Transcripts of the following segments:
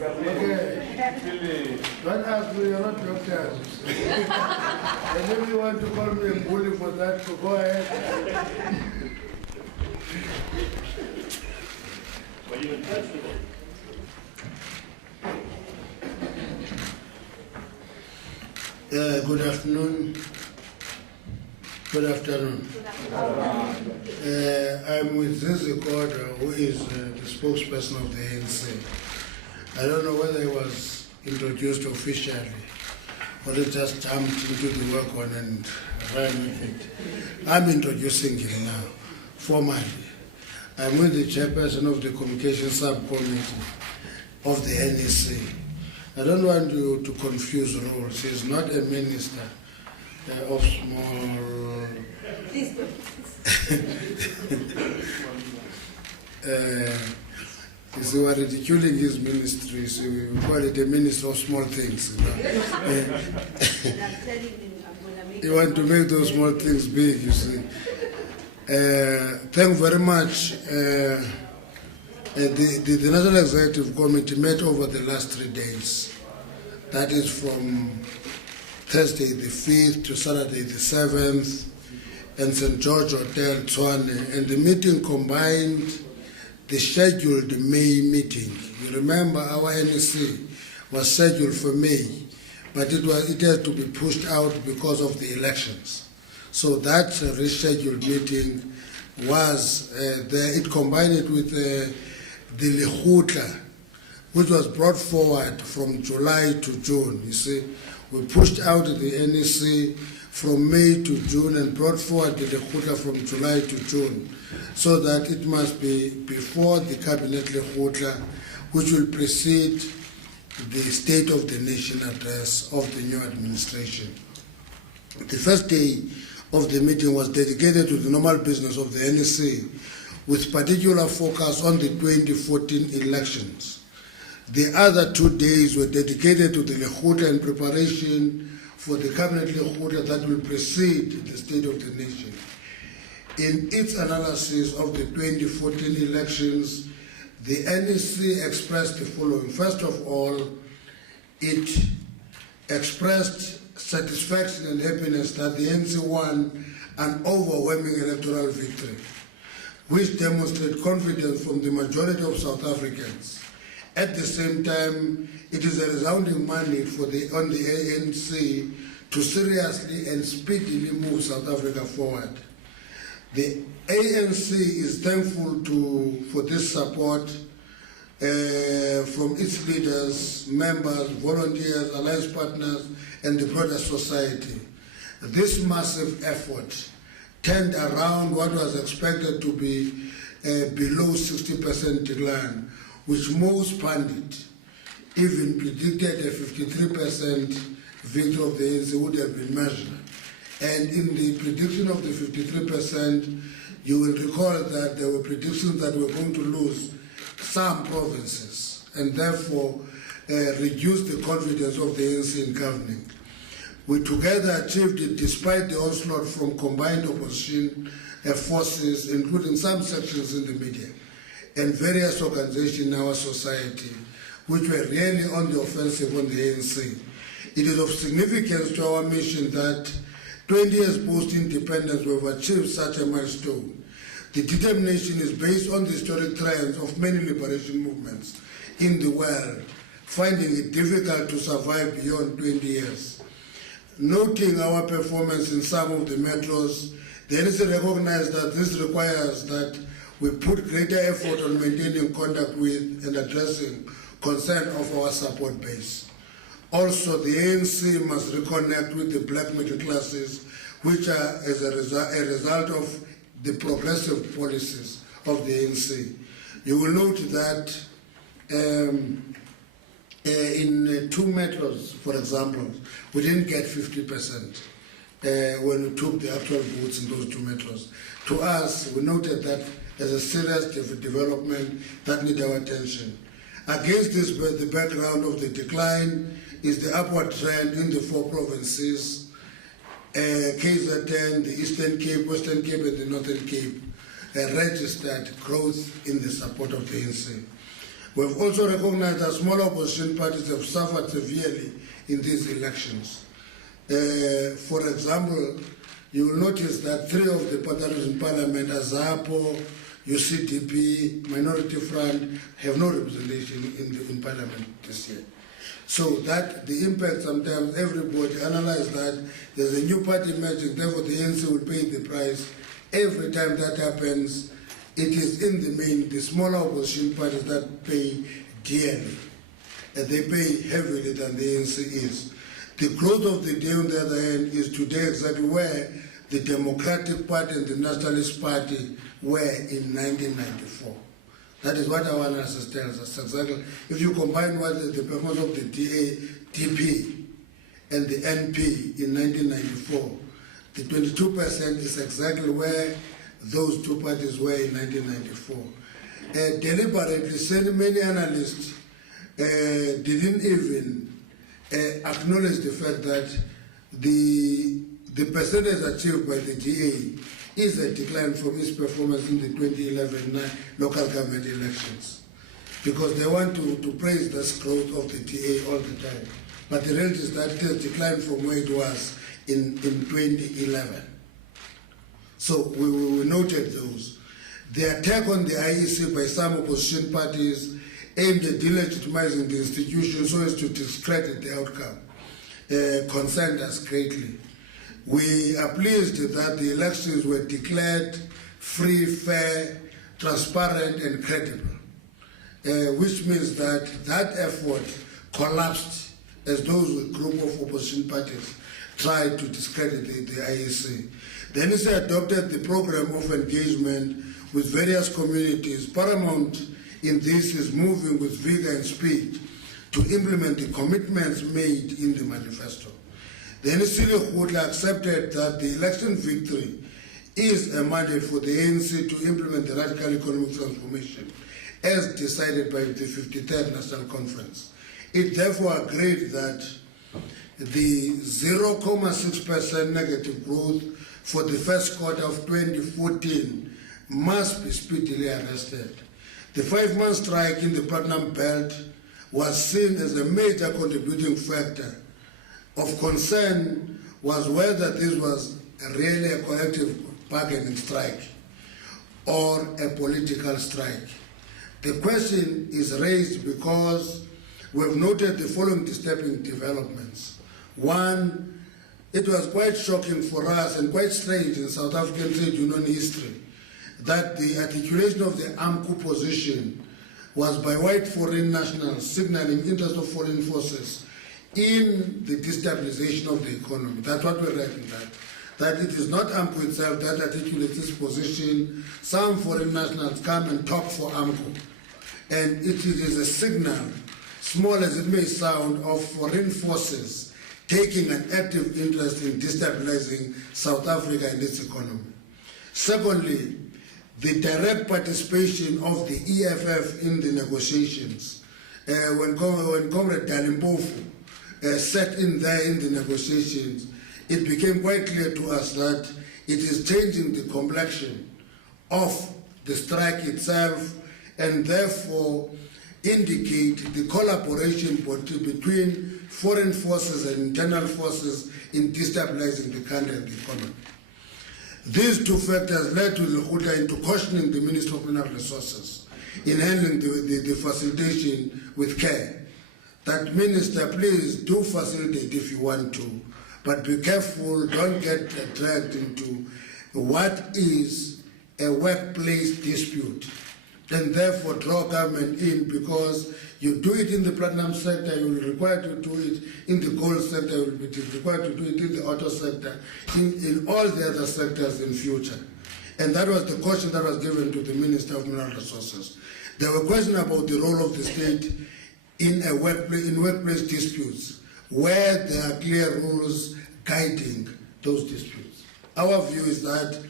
Okay. Don't ask me, you're not doctors. And if you want to call me a bully for that, so go ahead. Good afternoon. Good afternoon. I'm with NEC Lekgotla, who is the spokesperson of the ANC. I don't know whether he was introduced officially or he just jumped into the work on and ran with it. I'm introducing him now, formally. I'm with the chairperson of the communication subcommittee of the NEC. I don't want you to confuse roles. He's not a minister of small... you see, we're ridiculing his ministry, so we call it a minister of small things. You want to make those small things big, you see. Thank you very much. The National Executive Committee met over the last 3 days. That is from Thursday the 5th to Saturday the 7th, in St. George Hotel, Tshwane, and the meeting combined the scheduled May meeting. You remember our NEC was scheduled for May, but it had to be pushed out because of the elections. So that rescheduled meeting was there. It combined it with the Lekgotla, which was brought forward from July to June. You see, we pushed out the NEC from May to June and brought forward the Lekgotla from July to June, so that it must be before the Cabinet Lekgotla, which will precede the State of the Nation address of the new administration. The first day of the meeting was dedicated to the normal business of the NEC, with particular focus on the 2014 elections. The other 2 days were dedicated to the Lekgotla in preparation for the Cabinet Lekgotla that will precede the State of the Nation. In its analysis of the 2014 elections, the NEC expressed the following. First of all, it expressed satisfaction and happiness that the ANC won an overwhelming electoral victory, which demonstrated confidence from the majority of South Africans. At the same time, it is a resounding mandate on the ANC to seriously and speedily move South Africa forward. The ANC is thankful for this support from its leaders, members, volunteers, alliance partners, and the broader society. This massive effort turned around what was expected to be below 60% decline, which most pundits even predicted a 53% victory of the ANC would have been measured. And in the prediction of the 53%, you will recall that there were predictions that we were going to lose some provinces and therefore reduce the confidence of the ANC in governing. We together achieved it despite the onslaught from combined opposition forces, including some sections in the media and various organizations in our society, which were really on the offensive on the ANC. It is of significance to our mission that 20 years post-independence we have achieved such a milestone. The determination is based on the historic trends of many liberation movements in the world, finding it difficult to survive beyond 20 years. Noting our performance in some of the metros, the NEC recognized that this requires that we put greater effort on maintaining contact with and addressing concern of our support base. Also, the ANC must reconnect with the black middle classes, which are as a result of the progressive policies of the ANC. You will note that in 2 metros, for example, we didn't get 50% when we took the actual votes in those 2 metros. To us, we noted that as a serious development that needs our attention. Against this, the background of the decline is the upward trend in the 4 provinces, KZN, the Eastern Cape, Western Cape, and the Northern Cape, registered growth in the support of the ANC. We have also recognized that small opposition parties have suffered severely in these elections. For example, you will notice that 3 of the parties in parliament, AZAPO, UCDP, Minority Front, have no representation in parliament this year. So that the impact, sometimes everybody analyze that there's a new party emerging, therefore the ANC will pay the price. Every time that happens, it is in the main the smaller opposition parties that pay dearly, and they pay heavily than the ANC is. The growth of the day, on the other hand, is today exactly where the Democratic Party and the Nationalist Party were in 1994. That is what our analysis tells us. Exactly. If you combine what the performance of the DP and the NP in 1994, the 22% is exactly where those two parties were in 1994. Deliberately, many analysts didn't even acknowledge the fact that the percentage achieved by the DA is a decline from its performance in the 2011 local government elections, because they want to praise this growth of the DA all the time. But the reality is that it has declined from where it was in 2011. So we noted those. The attack on the IEC by some opposition parties aimed at delegitimizing the institution so as to discredit the outcome concerned us greatly. We are pleased that the elections were declared free, fair, transparent, and credible, which means that that effort collapsed as those group of opposition parties tried to discredit the IEC. The NEC adopted the program of engagement with various communities. Paramount in this is moving with vigor and speed to implement the commitments made in the manifesto. The NEC Lekgotla accepted that the election victory is a mandate for the ANC to implement the radical economic transformation as decided by the 53rd National Conference. It therefore agreed that the 0.6% negative growth for the first quarter of 2014 must be speedily arrested. The 5-month strike in the Platinum Belt was seen as a major contributing factor. Of concern was whether this was really a collective bargaining strike or a political strike. The question is raised because we've noted the following disturbing developments. One, it was quite shocking for us and quite strange in South African trade union history that the articulation of the AMCU position was by white foreign nationals signaling interest of foreign forces in the destabilization of the economy. That's what we're writing that it is not AMCU itself that articulates this position. Some foreign nationals come and talk for AMCU. And it is a signal, small as it may sound, of foreign forces taking an active interest in destabilizing South Africa and its economy. Secondly, the direct participation of the EFF in the negotiations. When Comrade Dalimpofu sat in there in the negotiations, it became quite clear to us that it is changing the complexion of the strike itself and therefore indicate the collaboration between foreign forces and internal forces in destabilizing the country and the economy. These two factors led to Lekgotla into cautioning the Minister of Mineral Resources in handling the facilitation with care. That, Minister, please do facilitate if you want to, but be careful, don't get dragged into what is a workplace dispute, and therefore draw government in, because you do it in the platinum sector, you will be required to do it in the gold sector, you will be required to do it in the auto sector, in all the other sectors in future. And that was the caution that was given to the Minister of Mineral Resources. There were questions about the role of the state in workplace disputes, where there are clear rules guiding those disputes. Our view is that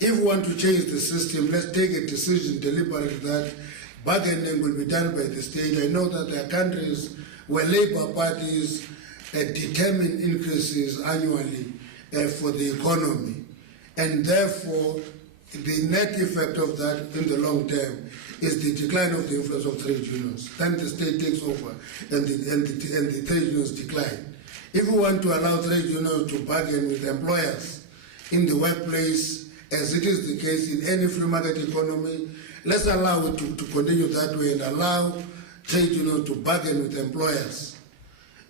if we want to change the system, let's take a decision deliberately that bargaining will be done by the state. I know that there are countries where labor parties determine increases annually for the economy, and therefore the net effect of that in the long term is the decline of the influence of trade unions. Then the state takes over and the trade unions decline. If we want to allow trade unions to bargain with employers in the workplace, as it is the case in any free market economy, let's allow it to continue that way and allow trade unions to bargain with employers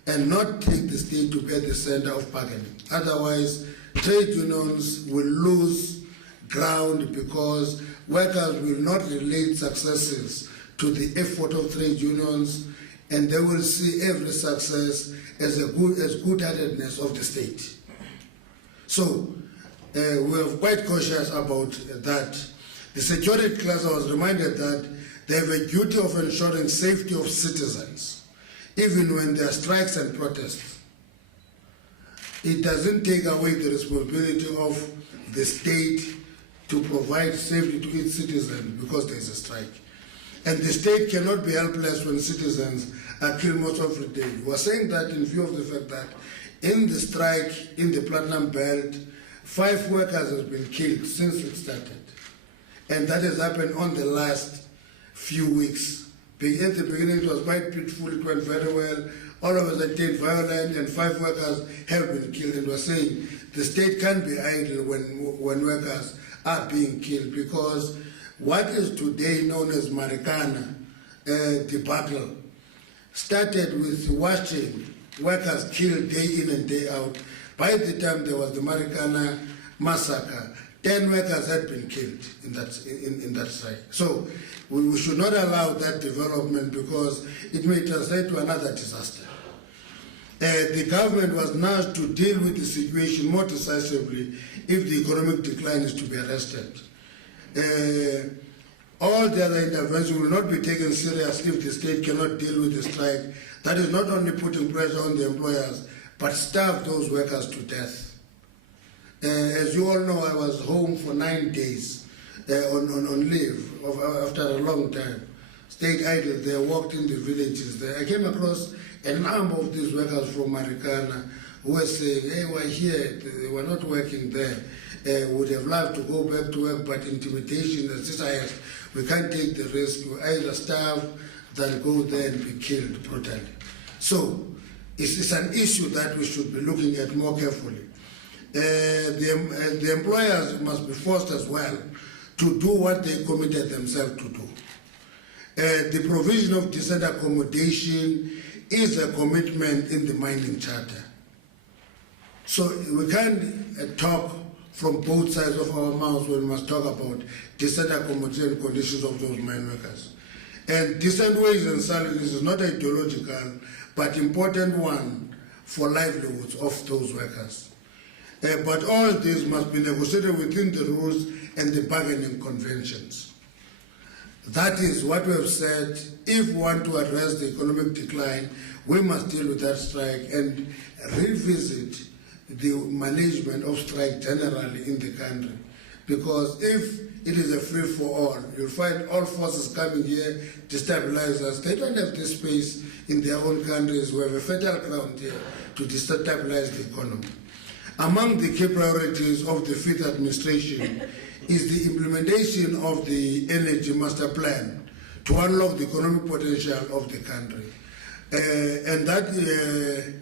and not take the state to be at the center of bargaining. Otherwise, trade unions will lose ground because workers will not relate successes to the effort of trade unions, and they will see every success as good-heartedness of the state. So we are quite cautious about that. The security class, I was reminded that they have a duty of ensuring safety of citizens, even when there are strikes and protests. It doesn't take away the responsibility of the state to provide safety to its citizens because there is a strike. And the state cannot be helpless when citizens are killed most of the day. We are saying that in view of the fact that in the strike in the Platinum Belt, 5 workers have been killed since it started. And that has happened on the last few weeks. At the beginning it was quite peaceful, it went very well. All of a sudden it violent and 5 workers have been killed. And we're saying the state can't be idle when workers are being killed, because what is today known as Marikana debacle started with watching workers killed day in and day out. By the time there was the Marikana massacre, 10 workers had been killed in that strike. So we should not allow that development because it may translate to another disaster. The government was now to deal with the situation more decisively if the economic decline is to be arrested. All the other interventions will not be taken seriously if the state cannot deal with the strike. That is not only putting pressure on the employers, but starve those workers to death. As you all know, I was home for 9 days on leave after a long time. Stayed idle there, walked in the villages there. I came across a number of these workers from Marikana who were saying, hey, we're here, they were not working there. Would have loved to go back to work, but intimidation and desires, we can't take the risk. We either starve than go there and be killed brutally. So it's an issue that we should be looking at more carefully. The employers must be forced as well to do what they committed themselves to do. The provision of decent accommodation is a commitment in the mining charter. So we can't talk from both sides of our mouths when we must talk about decent accommodation conditions of those mine workers. And decent wages and salaries is not ideological, but important one for livelihoods of those workers. But all this must be negotiated within the rules and the bargaining conventions. That is what we have said. If we want to address the economic decline, we must deal with that strike and revisit the management of strike generally in the country. Because if it is a free-for-all, you'll find all forces coming here to destabilize us. They don't have this space in their own countries. We have a fertile ground here to destabilize the economy. Among the key priorities of the 5th administration is the implementation of the energy master plan to unlock the economic potential of the country. And that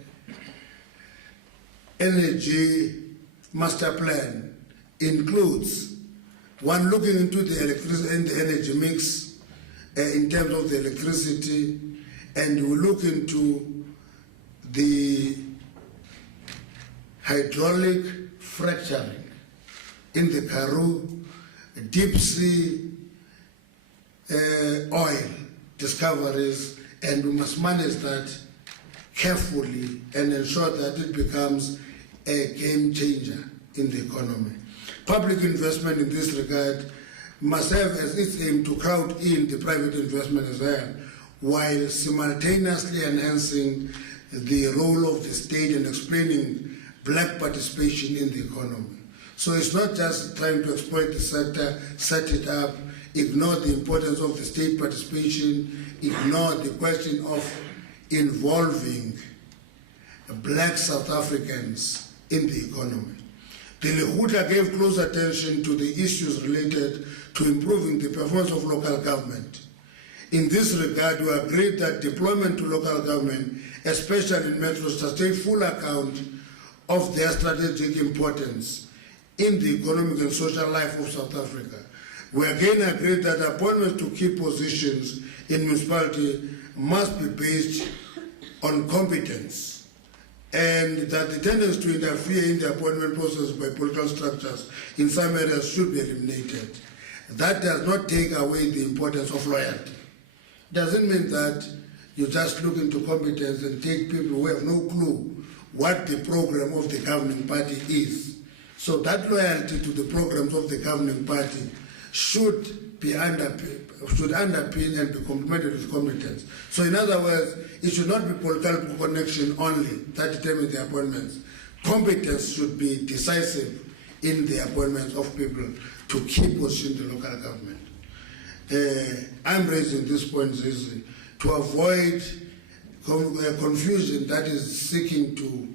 energy master plan includes one looking into the electricity and the energy mix in terms of the electricity, and we look into the hydraulic fracturing in the Karoo, deep sea oil discoveries, and we must manage that carefully and ensure that it becomes a game changer in the economy. Public investment in this regard must have as its aim to crowd in the private investment as well, while simultaneously enhancing the role of the state and explaining black participation in the economy. So it's not just trying to exploit the sector, set it up, ignore the importance of the state participation, ignore the question of involving black South Africans in the economy. The Lekgotla gave close attention to the issues related to improving the performance of local government. In this regard, we agreed that deployment to local government, especially in metros, should take full account of their strategic importance in the economic and social life of South Africa. We again agreed that appointments to key positions in municipality must be based on competence, and that the tendency to interfere in the appointment process by political structures in some areas should be eliminated. That does not take away the importance of loyalty. It doesn't mean that you just look into competence and take people who have no clue what the program of the governing party is. So that loyalty to the programs of the governing party should underpin and be complemented with competence. So in other words, it should not be political connection only that determines the appointments. Competence should be decisive in the appointments of people to key positions in the local government. I'm raising this point to avoid confusion that is seeking to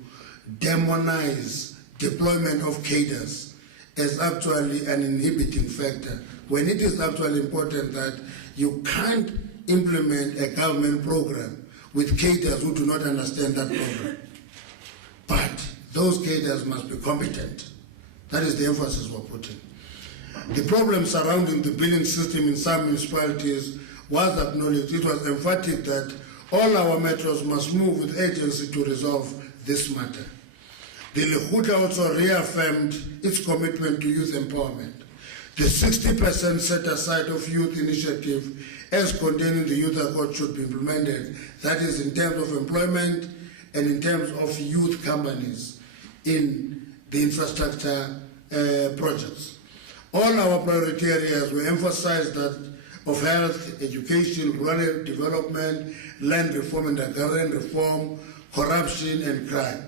demonize deployment of cadres as actually an inhibiting factor, when it is actually important that you can't implement a government program with cadres who do not understand that program. But those cadres must be competent. That is the emphasis we're putting. The problem surrounding the billing system in some municipalities was acknowledged. It was emphatic that all our metros must move with urgency to resolve this matter. The Lekgotla also reaffirmed its commitment to youth empowerment. The 60% set aside of youth initiative as contained in the youth accord should be implemented. That is in terms of employment and in terms of youth companies in the infrastructure projects. All our priority areas were emphasized that of health, education, rural development, land reform and agrarian reform, corruption and crime.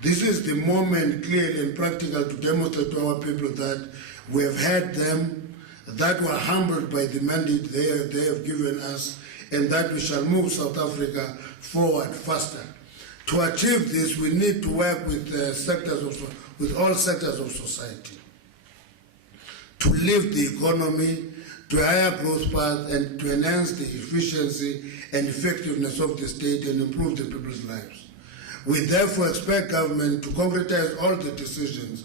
This is the moment clearly and practical to demonstrate to our people that we have had them, that we are humbled by the mandate they have given us, and that we shall move South Africa forward faster. To achieve this, we need to work with all sectors of society to lift the economy to a higher growth path and to enhance the efficiency and effectiveness of the state and improve the people's lives. We therefore expect government to concretize all the decisions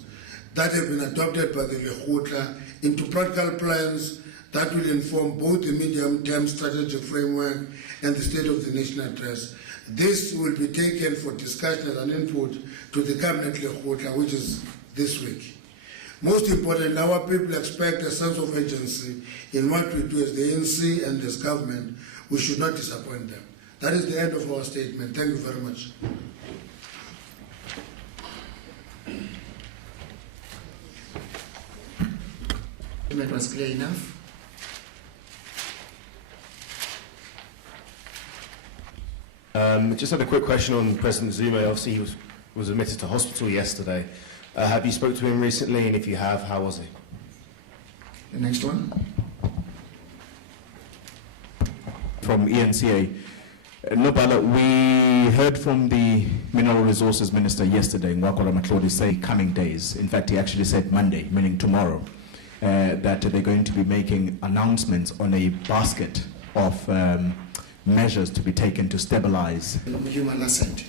that have been adopted by the Lekgotla into practical plans that will inform both the medium-term strategic framework and the State of the Nation address. This will be taken for discussion as an input to the Cabinet Lekgotla, which is this week. Most importantly, our people expect a sense of agency in what we do as the ANC and as government. We should not disappoint them. That is the end of our statement. Thank you very much. That was clear enough. Just had a quick question on President Zuma. Obviously, he was admitted to hospital yesterday. Have you spoke to him recently, and if you have, how was he? The next one. From ENCA. Nobala, we heard from the Mineral Resources Minister yesterday, Ngwakola Matlodi, say coming days. In fact, he actually said Monday, meaning tomorrow, that they're going to be making announcements on a basket of measures to be taken to stabilize human assent.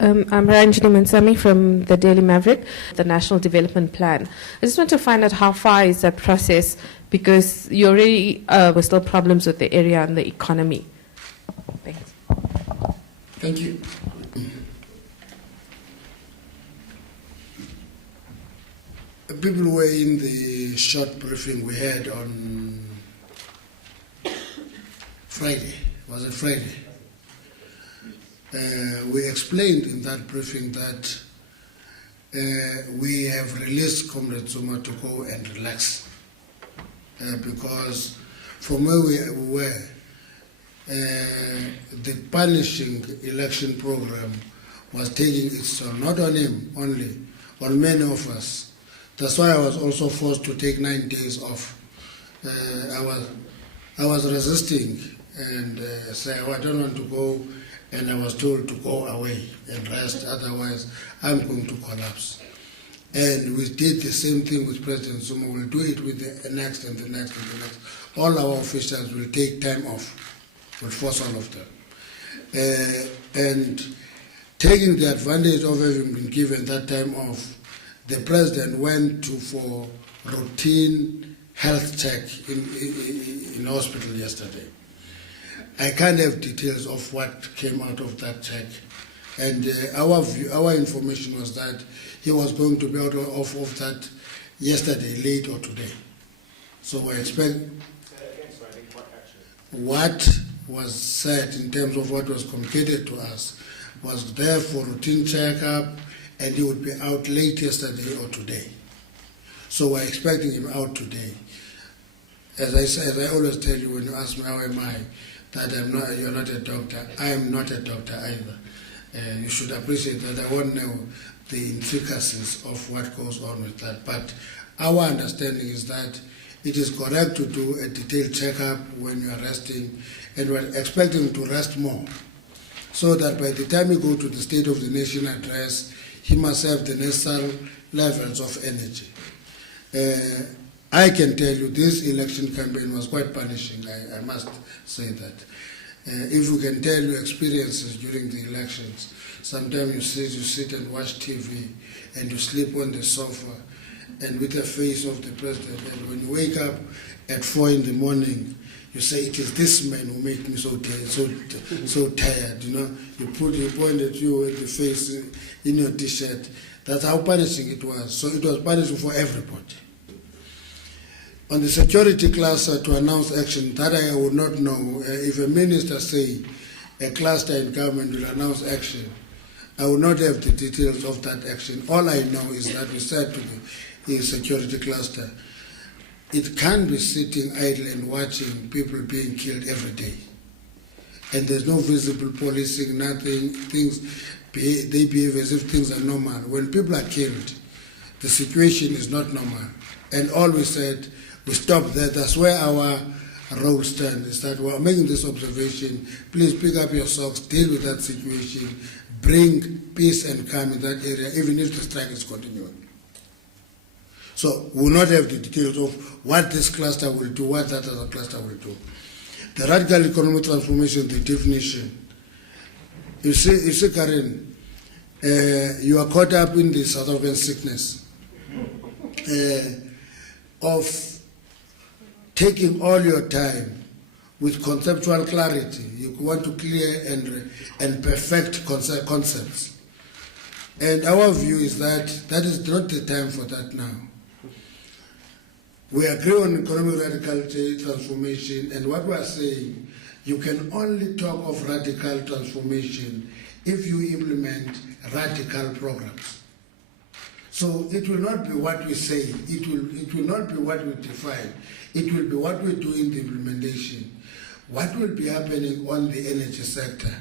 I'm Ranjini Mansami from the Daily Maverick, the National Development Plan. I just want to find out how far is that process, because you already were still problems with the area and the economy. Thanks. Thank you. People were in the short briefing we had on Friday. Was it Friday? We explained in that briefing that we have released Comrade Zuma to go and relax because from where we were, the punishing election program was taking its toll, not on him only, on many of us. That's why I was also forced to take 9 days off. I was resisting and say, oh, I don't want to go and I was told to go away and rest, otherwise I'm going to collapse. And we did the same thing with President Zuma. We'll do it with the next and the next and the next. All our officials will take time off. We'll force all of them. And taking the advantage of having been given that time off, the president went for routine health check in hospital yesterday. I can't have details of what came out of that check. And our information was that he was going to be out of that yesterday, late or today. So I expect what was said in terms of what was communicated to us was there for routine checkup, and he would be out late yesterday or today. So we're expecting him out today. As I always tell you when you ask me how am I, that you're not a doctor. I am not a doctor either. You should appreciate that I won't know the intricacies of what goes on with that. But our understanding is that it is correct to do a detailed checkup when you are resting, and we're expecting to rest more, so that by the time you go to the State of the Nation address, he must have the necessary levels of energy. I can tell you this election campaign was quite punishing, I must say that. If we can tell you experiences during the elections, sometimes you sit and watch TV and you sleep on the sofa and with the face of the president, and when you wake up at 4 in the morning, you say, it is this man who made me so tired, you know. You point at you at the face in your t-shirt. That's how punishing it was. So it was punishing for everybody. On the security cluster to announce action, that I would not know. If a minister say a cluster in government will announce action, I would not have the details of that action. All I know is that we said to the security cluster, it can't be sitting idle and watching people being killed every day. And there's no visible policing, nothing. They behave as if things are normal. When people are killed, the situation is not normal. And all we said, we stopped there. That's where our role stands, is that we're making this observation. Please pick up your socks, deal with that situation, bring peace and calm in that area, even if the strike is continuing. So we will not have the details of what this cluster will do, what that other cluster will do. The radical economic transformation, the definition. You see, Karen, you are caught up in the South African sickness of taking all your time with conceptual clarity. You want to clear and perfect concepts. And our view is that that is not the time for that now. We agree on economic radical transformation, and what we are saying, you can only talk of radical transformation if you implement radical programs. So it will not be what we say, it will not be what we define, it will be what we do in the implementation. What will be happening on the energy sector?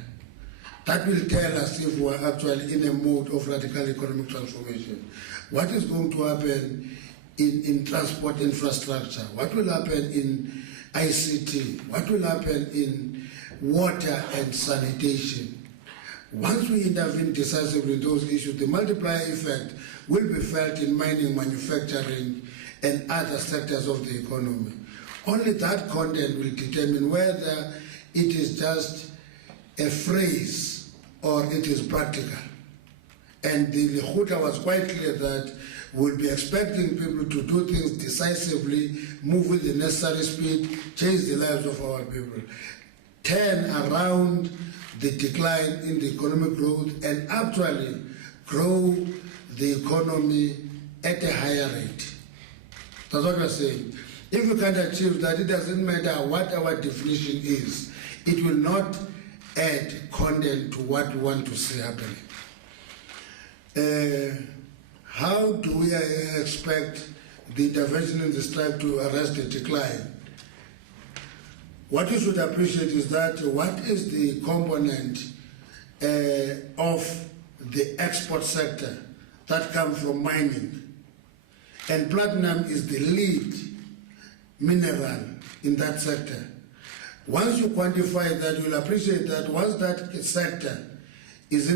That will tell us if we are actually in a mode of radical economic transformation. What is going to happen in transport infrastructure? What will happen in ICT? What will happen in water and sanitation? Once we intervene decisively in those issues, the multiplier effect will be felt in mining, manufacturing, and other sectors of the economy. Only that content will determine whether it is just a phrase or it is practical. And the Lekgotla was quite clear that we'll be expecting people to do things decisively, move with the necessary speed, change the lives of our people, turn around the decline in the economic growth, and actually grow the economy at a higher rate. That's what we're saying. If we can't achieve that, it doesn't matter what our definition is. It will not add content to what we want to see happening. How do we expect the intervention in the strike to arrest the decline? What you should appreciate is that what is the component of the export sector that comes from mining? And platinum is the lead mineral in that sector. Once you quantify that, you'll appreciate that once that sector is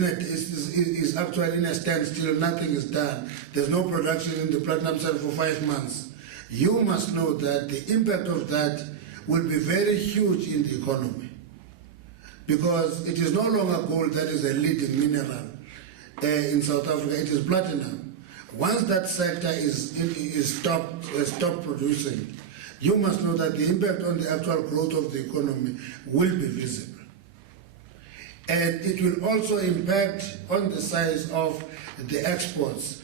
actually in a standstill, nothing is done, there's no production in the platinum sector for 5 months, you must know that the impact of that will be very huge in the economy. Because it is no longer gold that is a leading mineral in South Africa, it is platinum. Once that sector is stopped producing, you must know that the impact on the actual growth of the economy will be visible. And it will also impact on the size of the exports.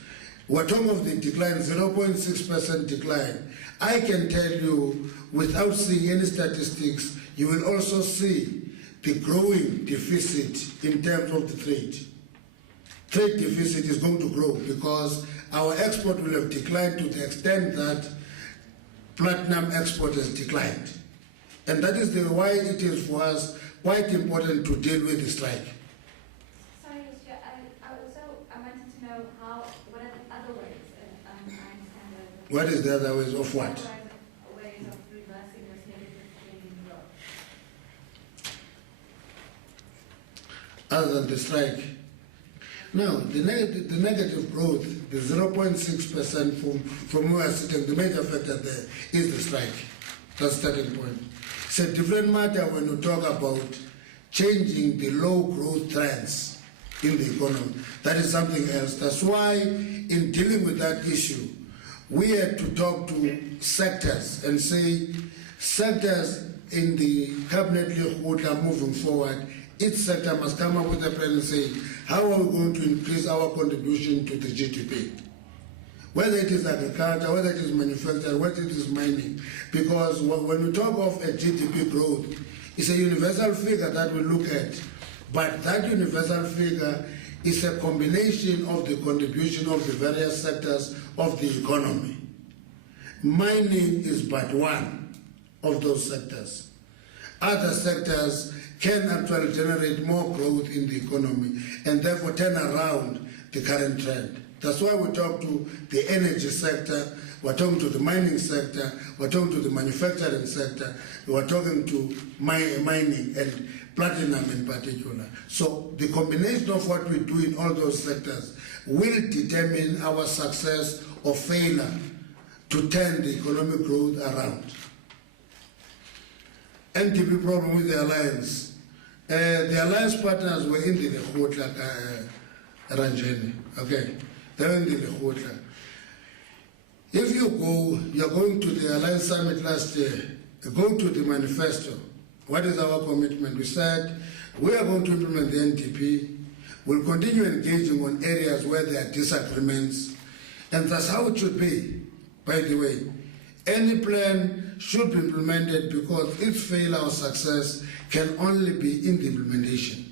We're talking of the decline, 0.6% decline. I can tell you, without seeing any statistics, you will also see the growing deficit in terms of the trade. Trade deficit is going to grow because our export will have declined to the extent that platinum export has declined. And that is why it is for us quite important to deal with the strike. Sorry, I wanted to know what are the other ways? I understand What is the other ways of what? Ways of reversing this negative trend in Europe. Other than the strike. Now, the negative growth, the 0.6% from where I sit, the major factor there is the strike. That's the starting point. It's a different matter when you talk about changing the low growth trends in the economy. That is something else. That's why in dealing with that issue, we had to talk to sectors and say, sectors in the cabinet Lekgotla moving forward, each sector must come up with a plan and say, how are we going to increase our contribution to the GDP? Whether it is agriculture, whether it is manufacturing, whether it is mining. Because when we talk of a GDP growth, it's a universal figure that we look at. But that universal figure is a combination of the contribution of the various sectors of the economy. Mining is but one of those sectors. Other sectors can actually generate more growth in the economy and therefore turn around the current trend. That's why we talk to the energy sector, we're talking to the mining sector, we're talking to the manufacturing sector, we're talking to mining and platinum in particular. So the combination of what we do in all those sectors will determine our success or failure to turn the economic growth around. NDP problem with the alliance. The alliance partners were in the Lekgotla Ranjeni, okay? They were in the Lekgotla. If you go, you're going to the Alliance Summit last year, go to the manifesto. What is our commitment? We said we are going to implement the NDP. We'll continue engaging on areas where there are disagreements, and that's how it should be, by the way. Any plan should be implemented because its failure or success can only be in the implementation.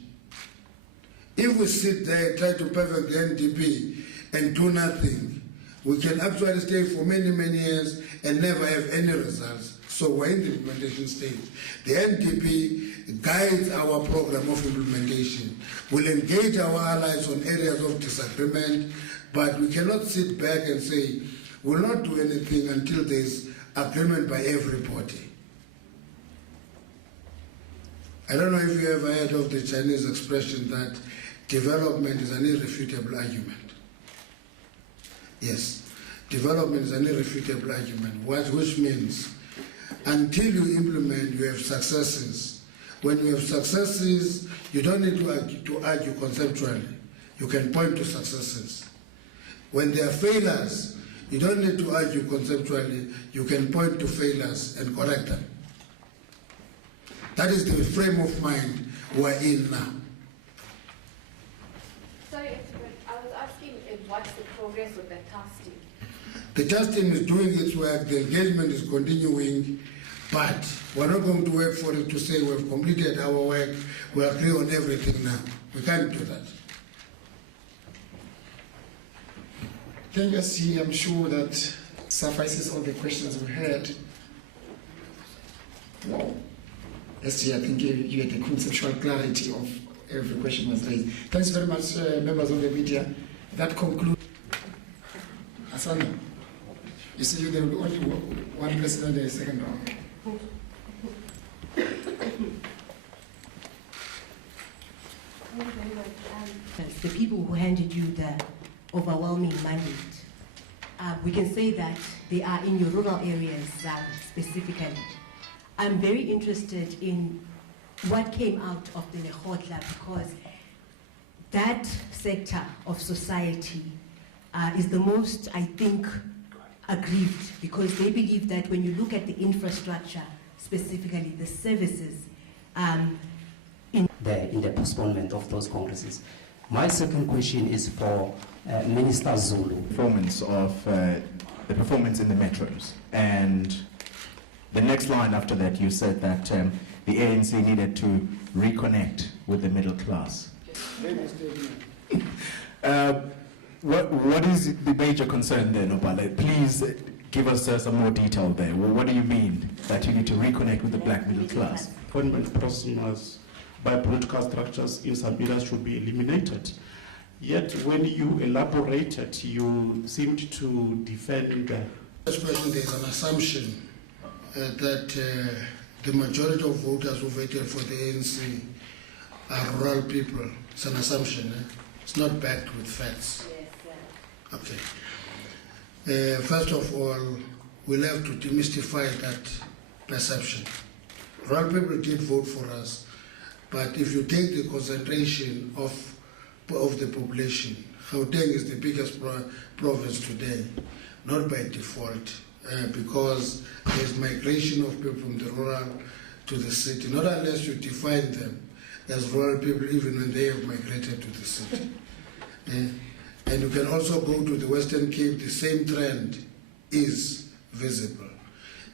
If we sit there, try to perfect the NDP and do nothing, we can actually stay for many, many years and never have any results. So we're in the implementation stage. The NDP guides our program of implementation. We'll engage our allies on areas of disagreement, but we cannot sit back and say, we'll not do anything until there's agreement by everybody. I don't know if you ever heard of the Chinese expression that development is an irrefutable argument. Yes, development is an irrefutable argument, which means until you implement, you have successes. When you have successes, you don't need to argue conceptually. You can point to successes. When there are failures, you don't need to argue conceptually. You can point to failures and correct them. That is the frame of mind we're in now. Sorry, I was asking what's the progress with the task team? The task team is doing its work, the engagement is continuing, but we're not going to wait for it to say we've completed our work, we agree on everything now. We can't do that. Thank you, SG. I'm sure that suffices all the questions we had. Wow. SG, I think you had the conceptual clarity of every question was raised. Thanks very much, members of the media. That concludes. Asana, you see, there will be only one person in the second round. people who handed you the overwhelming mandate, we can say that they are in your rural areas specifically. I'm very interested in what came out of the Lekgotla, because that sector of society is the most, I think, aggrieved, because they believe that when you look at the infrastructure, specifically the services, in the postponement of those congresses. My second question is for Minister Zulu. Performance of the performance in the metros, and the next line after that, you said that the ANC needed to reconnect with the middle class. What is the major concern there, Nopala? Please give us some more detail there. Well, what do you mean that you need to reconnect with the black middle class? Appointment process by political structures in some areas should be eliminated. Yet when you elaborated, you seemed to defend Especially there's an assumption that the majority of voters who voted for the ANC are rural people. It's an assumption. It's not backed with facts. Okay. First of all, we'll have to demystify that perception. Rural people did vote for us, but if you take the concentration of the population, Gauteng is the biggest province today, not by default, because there's migration of people from the rural to the city, not unless you define them as rural people even when they have migrated to the city. And you can also go to the Western Cape, the same trend is visible.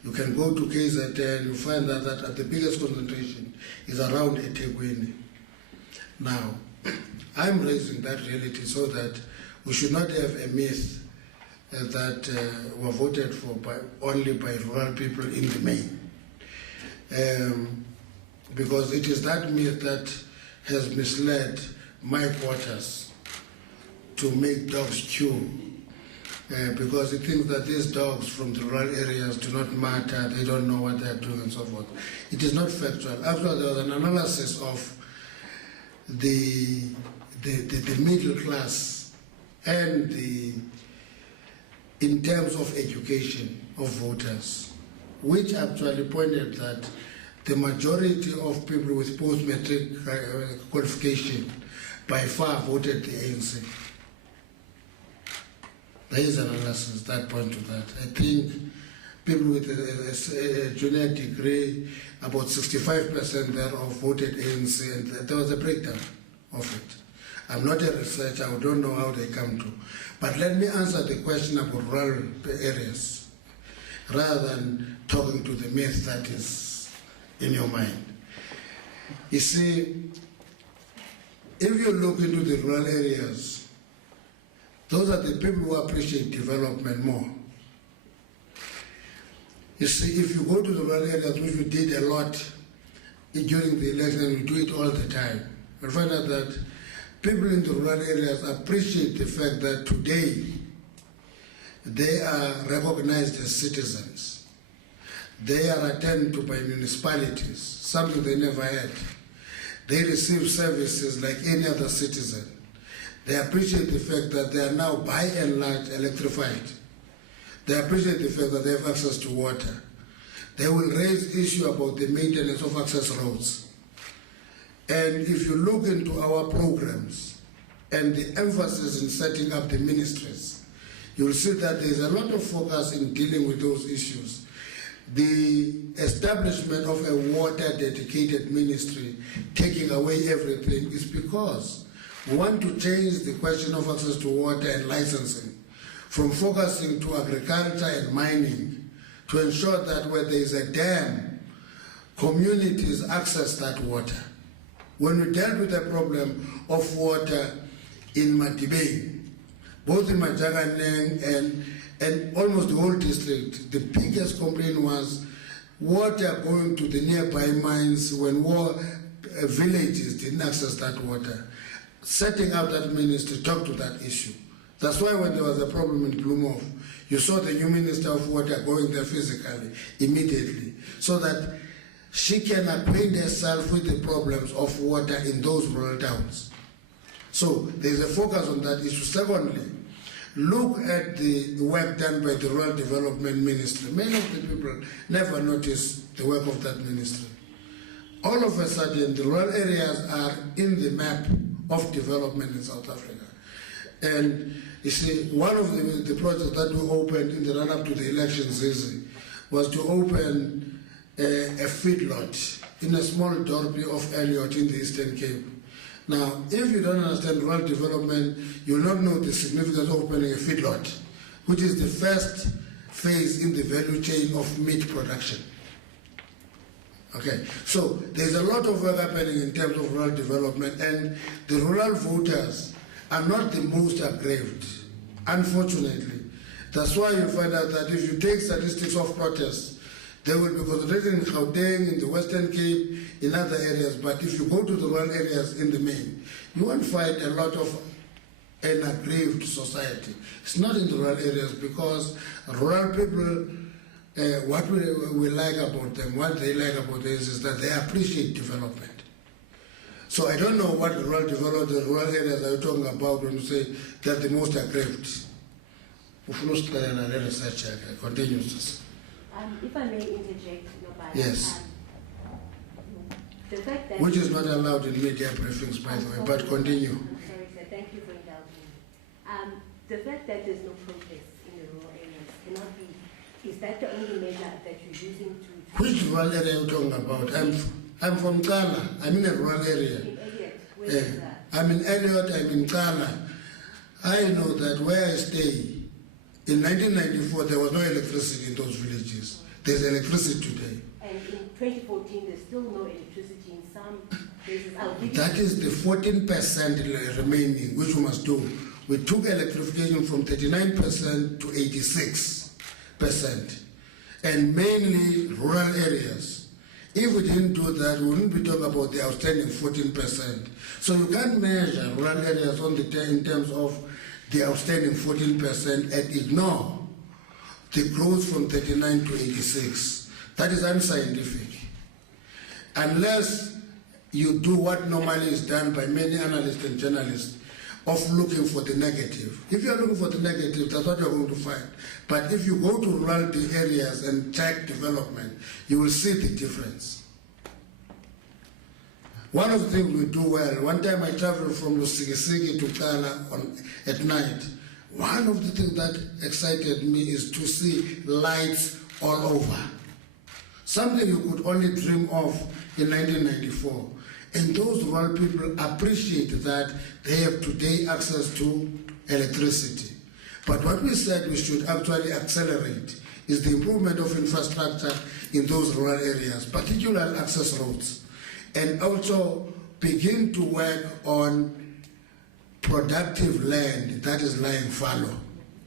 You can go to KZN, you find that the biggest concentration is around eThekwini. Now, I'm raising that reality so that we should not have a myth that were voted for only by rural people in the main. Because it is that myth that has misled my quarters to make dogs queue, because it thinks that these dogs from the rural areas do not matter, they don't know what they're doing and so forth. It is not factual. After there was an analysis of the middle class and in terms of education of voters, which actually pointed that the majority of people with post-matric qualification by far voted the ANC. There is an analysis that points to that. I think people with a junior degree, about 65% thereof voted ANC, and there was a breakdown of it. I'm not a researcher, I don't know how they come to. But let me answer the question about rural areas, rather than talking to the myth that is in your mind. You see, if you look into the rural areas, those are the people who appreciate development more. You see, if you go to the rural areas, which we did a lot during the election, and we do it all the time, you'll find out that people in the rural areas appreciate the fact that today they are recognized as citizens. They are attended to by municipalities, something they never had. They receive services like any other citizen. They appreciate the fact that they are now by and large electrified. They appreciate the fact that they have access to water. They will raise issue about the maintenance of access roads. And if you look into our programs and the emphasis in setting up the ministries, you'll see that there's a lot of focus in dealing with those issues. The establishment of a water-dedicated ministry, taking away everything, is because we want to change the question of access to water and licensing from focusing to agriculture and mining to ensure that where there is a dam, communities access that water. When we dealt with the problem of water in Madibe, both in Majaganeng and almost the whole district, the biggest complaint was water going to the nearby mines when villages didn't access that water. Setting up that ministry talked to that issue. That's why when there was a problem in Bloemhof, you saw the new Minister of Water going there physically, immediately, so that she can acquaint herself with the problems of water in those rural towns. So there's a focus on that issue. Secondly, look at the work done by the Rural Development Ministry. Many of the people never notice the work of that ministry. All of a sudden, the rural areas are in the map of development in South Africa. And you see, one of the projects that we opened in the run-up to the elections was to open a feedlot in a small dorpy of Elliot in the Eastern Cape. Now, if you don't understand rural development, you'll not know the significance of opening a feedlot, which is the first phase in the value chain of meat production. Okay, so there's a lot of work happening in terms of rural development, and the rural voters are not the most aggrieved, unfortunately. That's why you find out that if you take statistics of protests, they will be concentrated in Gauteng, in the Western Cape, in other areas. But if you go to the rural areas in the main, you won't find a lot of an aggrieved society. It's not in the rural areas because rural people, what we like about them, what they like about them is that they appreciate development. So I don't know what the rural areas are you talking about when you say they're the most aggrieved. Continues. If I may interject, Nobala. Yes. The fact that which is not allowed in media briefings, by the way, but continue. I'm sorry, sir. Thank you for indulging. The fact that there's no progress in the rural areas cannot be. Is that the only measure that you're using to? Which rural area are you talking about? I'm from Kala. I'm in a rural area. In Elliot, where is that? I'm in Elliot. I'm in Kala. I know that where I stay. In 1994, there was no electricity in those villages. There's electricity today. And in 2014, there's still no electricity in some places. That is the 14% remaining, which we must do. We took electrification from 39% to 86%, and mainly rural areas. If we didn't do that, we wouldn't be talking about the outstanding 14%. So you can't measure rural areas on in terms of the outstanding 14% and ignore the growth from 39 to 86. That is unscientific. Unless you do what normally is done by many analysts and journalists of looking for the negative. If you're looking for the negative, that's what you're going to find. But if you go to rural areas and check development, you will see the difference. One of the things we do well, one time I traveled from Lusikisiki to Kala at night. One of the things that excited me is to see lights all over. Something you could only dream of in 1994. And those rural people appreciate that they have today access to electricity. But what we said we should actually accelerate is the improvement of infrastructure in those rural areas, particularly access roads. And also begin to work on productive land that is lying fallow.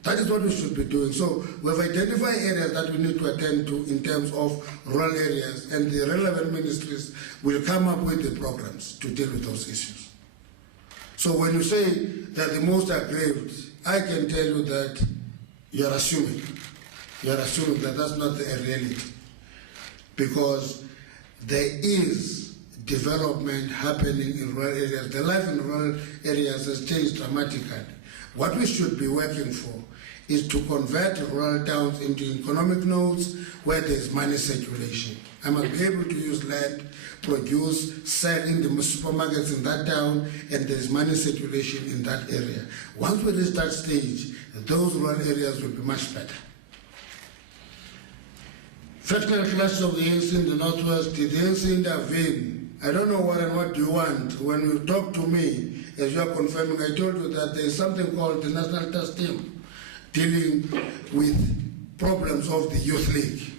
That is what we should be doing. So we have identified areas that we need to attend to in terms of rural areas, and the relevant ministries will come up with the programs to deal with those issues. So when you say that the most aggrieved, I can tell you that you're assuming. You're assuming that that's not the reality. Because there is development happening in rural areas. The life in rural areas has changed dramatically. What we should be working for is to convert rural towns into economic nodes where there is money circulation. I must be able to use land, produce, sell in the supermarkets in that town, and there is money circulation in that area. Once we reach that stage, those rural areas will be much better. Fractional clashes of the ANC in the Northwest, did the ANC intervene? I don't know what and what do you want. When you talk to me, as you are confirming, I told you that there is something called the National Task Team dealing with problems of the Youth League.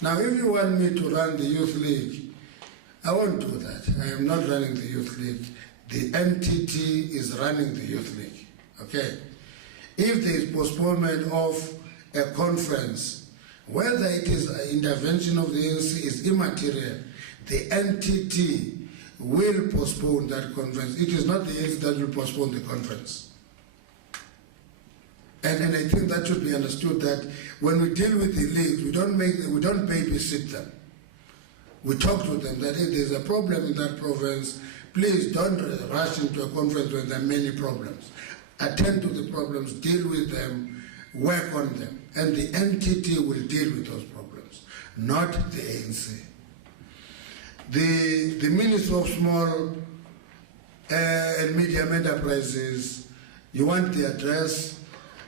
Now, if you want me to run the Youth League, I won't do that. I am not running the Youth League. The NTT is running the Youth League, okay? If there is postponement of a conference, whether it is an intervention of the ANC is immaterial. The NTT will postpone that conference. It is not the ANC that will postpone the conference. And I think that should be understood that when we deal with the leagues, we don't babysit them. We talked to them that if there's a problem in that province, please don't rush into a conference when there are many problems. Attend to the problems, deal with them, work on them, and the entity will deal with those problems, not the ANC. The Minister of Small and Medium Enterprises, you want the address?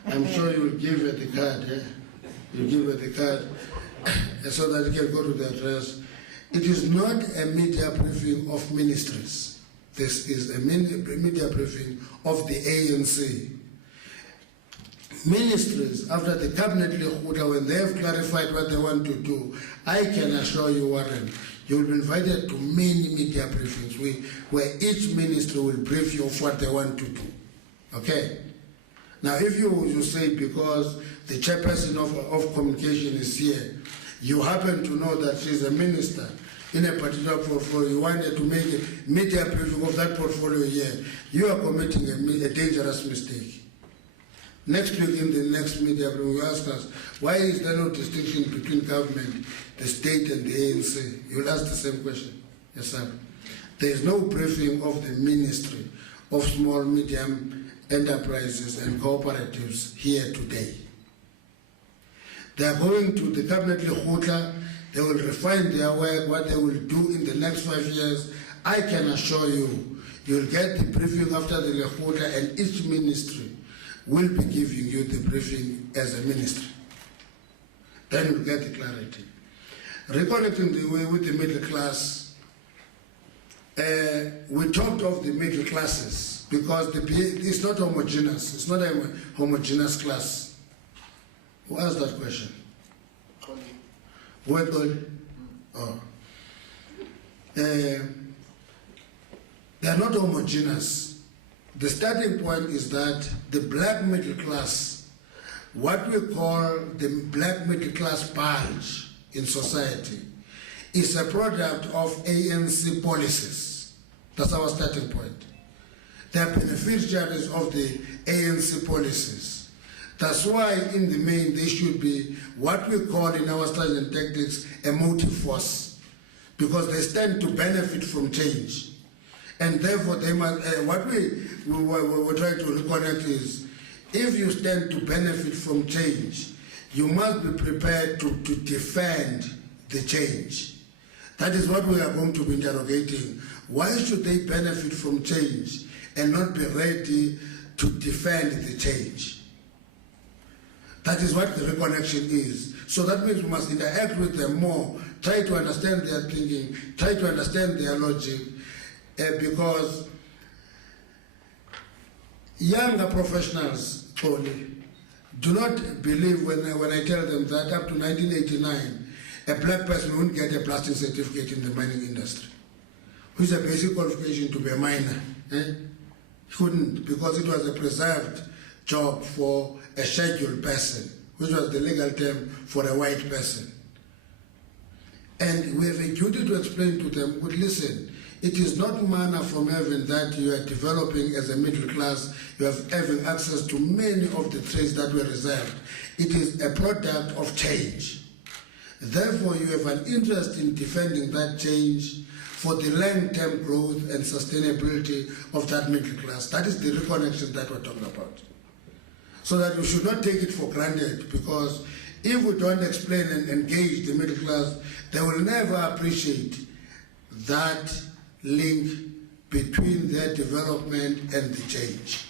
I'm sure you'll give her the card. Eh? You'll give her the card so that you can go to the address. It is not a media briefing of ministries. This is a media briefing of the ANC. Ministries, after the Cabinet Lekgotla, when they have clarified what they want to do, I can assure you, Warren, you will be invited to many media briefings where each ministry will brief you of what they want to do. Okay? Now, if you say because the chairperson of communication is here, you happen to know that she's a minister in a particular portfolio, you wanted to make a media briefing of that portfolio here, you are committing a dangerous mistake. Next week in the next media briefing, you ask us, why is there no distinction between government, the state and the ANC? You'll ask the same question. Yes, sir. There is no briefing of the Ministry of Small, Medium Enterprises and Cooperatives here today. They are going to the Cabinet Lekgotla. They will refine their work, what they will do in the next 5 years. I can assure you, you'll get the briefing after the Lekgotla, and each ministry will be giving you the briefing as a ministry. Then you'll get the clarity. Reconnecting the way with the middle class, we talked of the middle classes because it's not homogeneous. It's not a homogeneous class. Who asked that question? Where oh. They are not homogeneous. The starting point is that the black middle class, what we call the black middle class bulge in society, is a product of ANC policies. That's our starting point. They are beneficiaries of the ANC policies. That's why in the main they should be what we call in our studies and tactics a motive force, because they stand to benefit from change. And therefore they must, what we're trying to reconnect is, if you stand to benefit from change, you must be prepared to defend the change. That is what we are going to be interrogating. Why should they benefit from change and not be ready to defend the change? That is what the reconnection is. So that means we must interact with them more, try to understand their thinking, try to understand their logic, because younger professionals, Tony, do not believe when I tell them that up to 1989, a black person wouldn't get a blasting certificate in the mining industry, which is a basic qualification to be a miner. Couldn't, because it was a preserved job for a scheduled person, which was the legal term for a white person. And we have a duty to explain to them, but listen, it is not manna from heaven that you are developing as a middle class, you have having access to many of the traits that were reserved. It is a product of change. Therefore, you have an interest in defending that change for the long-term growth and sustainability of that middle class. That is the reconnection that we're talking about. So that we should not take it for granted, because if we don't explain and engage the middle class, they will never appreciate that link between their development and the change.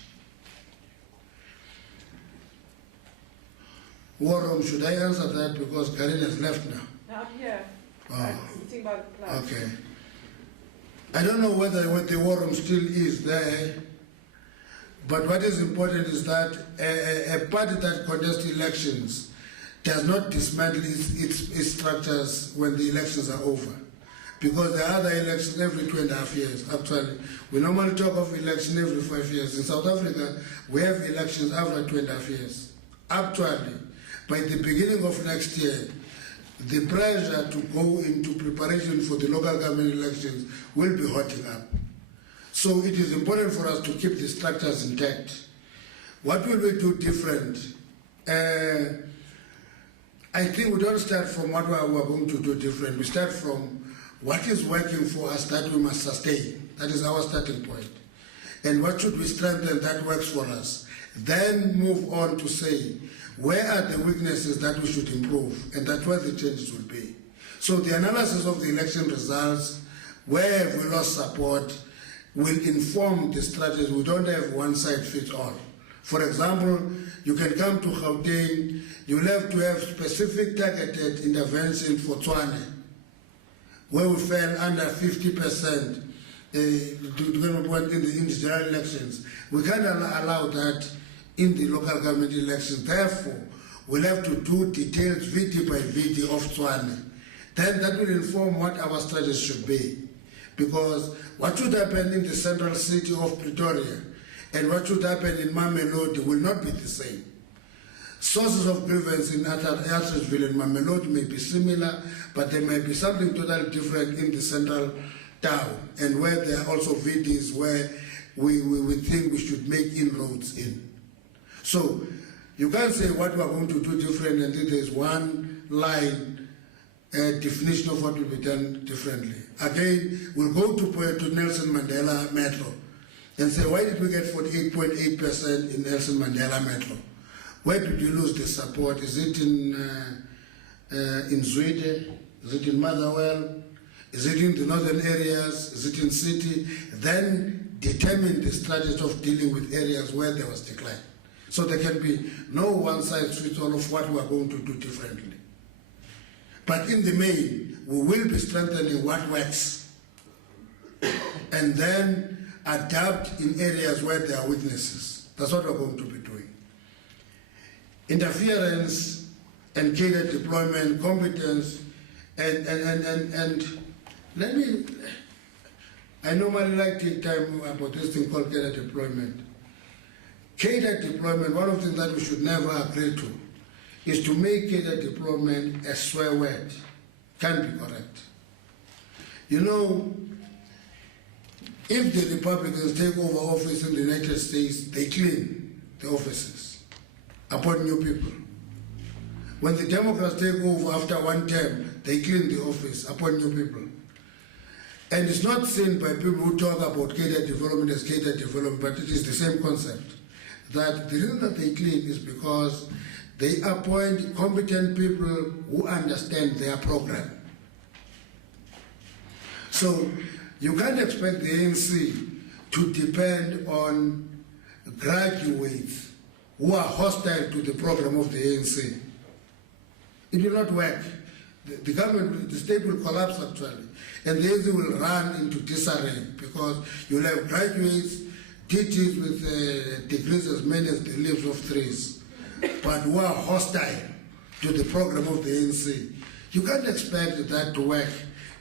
Warren, should I answer that because Karen has left now? Not here. Oh. Sitting by the class. Okay. I don't know whether the Warren still is there. But what is important is that a party that contests elections does not dismantle its structures when the elections are over. Because there are other elections every 2.5 years, actually. We normally talk of election every 5 years. In South Africa, we have elections after 2.5 years. Actually, by the beginning of next year, the pressure to go into preparation for the local government elections will be hotting up. So it is important for us to keep the structures intact. What will we do different? I think we don't start from what we are going to do different. We start from what is working for us that we must sustain. That is our starting point. And what should we strengthen that works for us? Then move on to say, where are the weaknesses that we should improve? And that's where the changes will be. So the analysis of the election results, where have we lost support, will inform the strategy. We don't have one size fits all. For example, you can come to Gauteng, you'll have to have specific targeted intervention for Tshwane, where we fell under 50% in the general elections. We can't allow that in the local government elections. Therefore, we'll have to do detailed VD by VD of Tshwane. Then that will inform what our strategy should be. Because what should happen in the central city of Pretoria and what should happen in Mamelodi will not be the same. Sources of grievance in Atteridgeville and Mamelodi may be similar, but there may be something totally different in the central town, and where there are also VDs where we think we should make inroads in. So you can't say what we are going to do different and there's one line definition of what will be done differently. Again, we'll go to Nelson Mandela Metro and say, why did we get 48.8% in Nelson Mandela Metro? Where did we lose the support? Is it in Gwede? Is it in Motherwell? Is it in the northern areas? Is it in city? Then determine the strategy of dealing with areas where there was decline. So there can be no one size fits all of what we are going to do differently. But in the main, we will be strengthening what works and then adapt in areas where there are weaknesses. That's what we're going to be doing. Interference and cadre deployment, competence, and let me, I normally like to take time about this thing called cadre deployment. Cadre deployment, one of the things that we should never agree to is to make cadre deployment a swear word. Can't be correct. You know, if the Republicans take over office in the United States, they clean the offices, appoint new people. When the Democrats take over after one term, they clean the office, appoint new people. And it's not seen by people who talk about cadre development as cadre development, but it is the same concept. That the reason that they clean is because they appoint competent people who understand their program. So you can't expect the ANC to depend on graduates who are hostile to the program of the ANC. It will not work. The government, the state will collapse actually, and the ANC will run into disarray because you'll have graduates, teachers with degrees as many as the leaves of trees, but who are hostile to the program of the ANC. You can't expect that to work.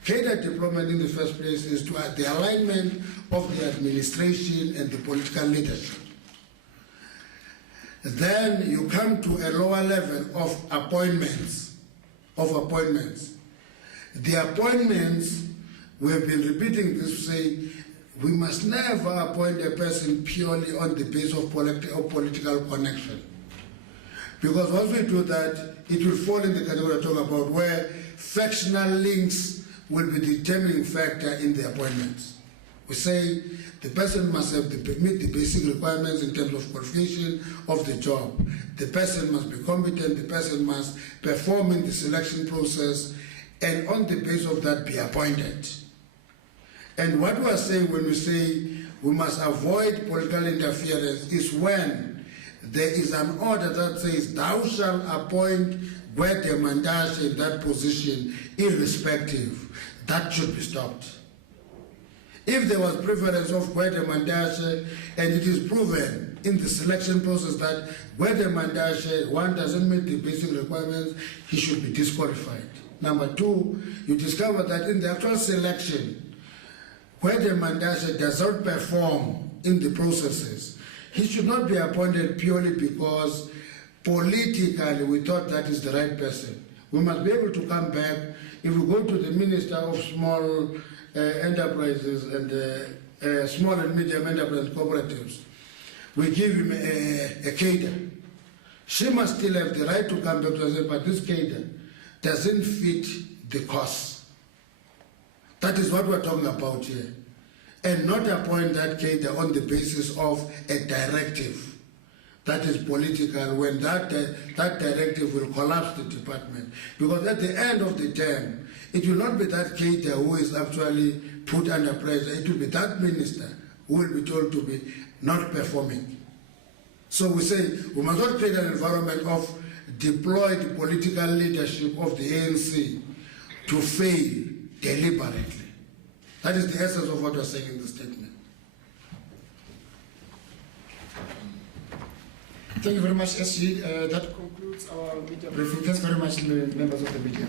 Cadre deployment in the first place is to the alignment of the administration and the political leadership. Then you come to a lower level of appointments. The appointments, we have been repeating this, say, we must never appoint a person purely on the basis of political connection. Because once we do that, it will fall in the category I talk about where factional links will be the determining factor in the appointments. We say the person must have meet the basic requirements in terms of qualification of the job. The person must be competent, the person must perform in the selection process, and on the basis of that be appointed. And what we are saying when we say we must avoid political interference is when there is an order that says thou shalt appoint Gwede Mantashe in that position irrespective. That should be stopped. If there was preference of Gwede Mantashe and it is proven in the selection process that Gwede Mantashe, one doesn't meet the basic requirements, he should be disqualified. Number two, you discover that in the actual selection, Gwede Mantashe does not perform in the processes. He should not be appointed purely because politically we thought that is the right person. We must be able to come back. If we go to the Minister of Small Enterprises and Small and Medium Enterprise Cooperatives, we give him a cadre. She must still have the right to come back to us, but this cadre doesn't fit the cost. That is what we're talking about here. And not appoint that cadre on the basis of a directive that is political, when that directive will collapse the department. Because at the end of the term, it will not be that cadre who is actually put under pressure. It will be that minister who will be told to be not performing. So we say we must not create an environment of deployed political leadership of the ANC to fail deliberately. That is the essence of what we're saying in the statement. Thank you very much, SG. That concludes our media briefing. Thanks very much, members of the media.